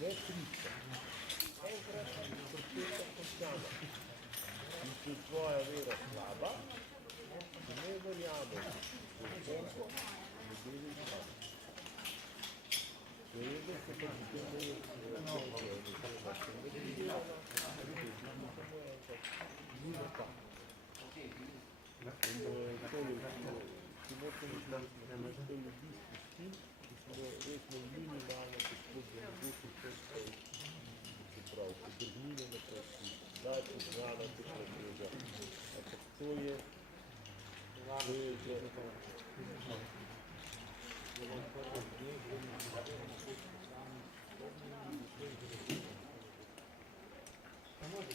ne trica. Enkrat pričeta končana. In če je tvoja vera slaba, če ne verjameš v Bogu, ne deli slaba. Če je, da se pa potem ne je minimalno težko, da mogoče vse se pravi, podrgnine na prsti, daj poznana tekla tega, ampak to je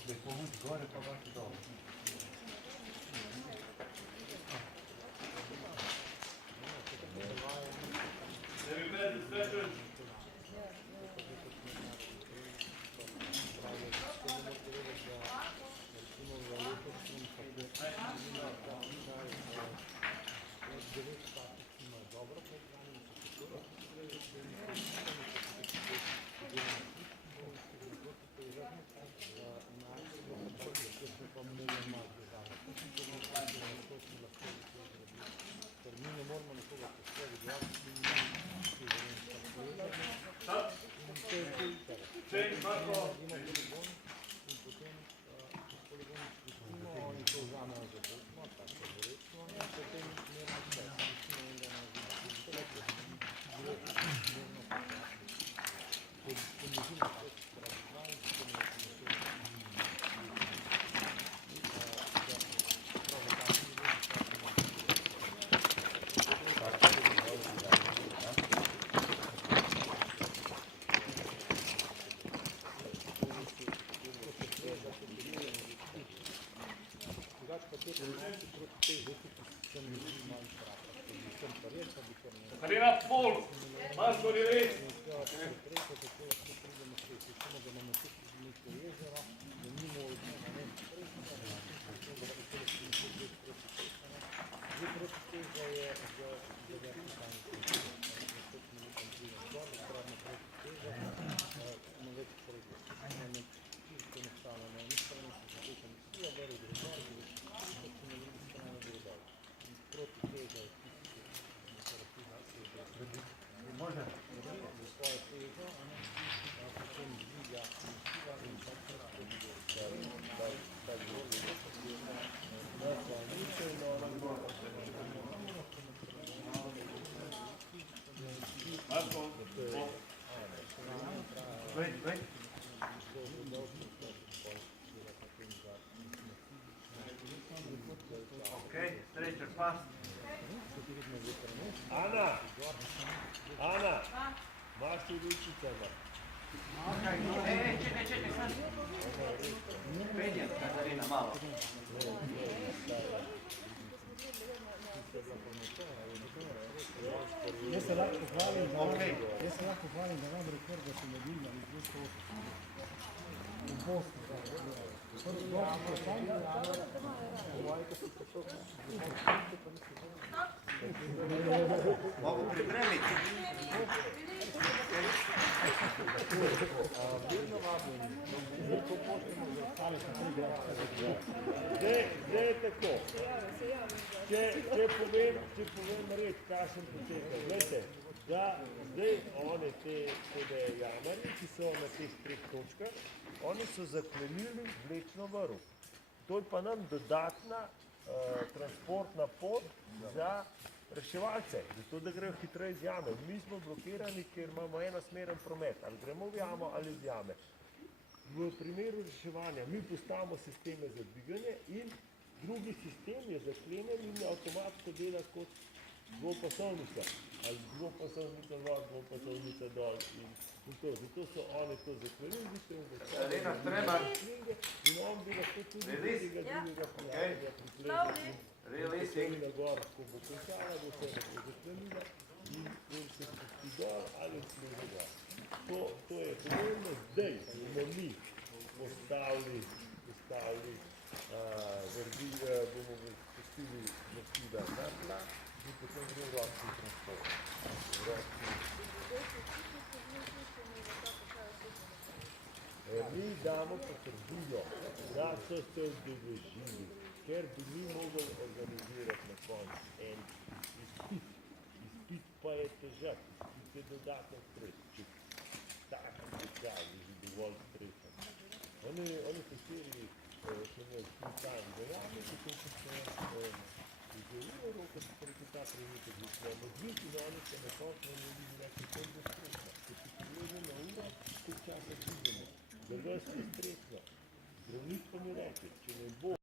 že gore pa vrti dol. Carina full, Marco Rivetti. Okay, stretcher fast. Ana, imaš ti ručice, Čekaj, sad. Penjem, Katarina, malo. Jaz se lahko pohvalim, da vam rekord, da si medilja in 208. V Bosni. Mogu pripremiti. Zdaj je tako. Če povem red, kaj sem počekal. Glejte, da zdaj one te jamarji, ki so na teh 3 točkah, oni so zaklenili vlečno vrv. To je pa nam dodatna transportna pot za reševalce, zato da grejo hitreje z jame. Mi smo blokirani, ker imamo enosmeren promet, ali gremo v jamo ali z jame. V primeru reševanja mi postavimo sisteme za dviganje in drugi sistem je zaklenjen in avtomatsko dela kot dvopasovnica. Ali dvopasovnica gor, dvopasovnica dol in to. Zato so oni to zaklenili, in on bi lahko tudi tega drugega prijatelja priplezil na gor, ko bo končala, bo se lahko zaklenila in se spusti dol ali spusti gor. To je pomembno. Zdaj bomo mi postavili bomo spustili nasida na tla in potem gre ročni transport. damo potrdilo, da so se udeležili, ker bi mi mogli organizirati na koncu en izpit. Izpit pa je težak, izpit je dodaten stres. Če tako počaj, je že dovolj stresa. Oni so štiri, še imeli spontan dejavni, potem so se vzeli roke proti ta trenutek, da smo odviti in oni se na koncu ne vidi reči, to bo stresno. Če si pogledamo na uro, koliko časa vidimo, da vas je stresno. Zdravnik pa mi reče, če ne bo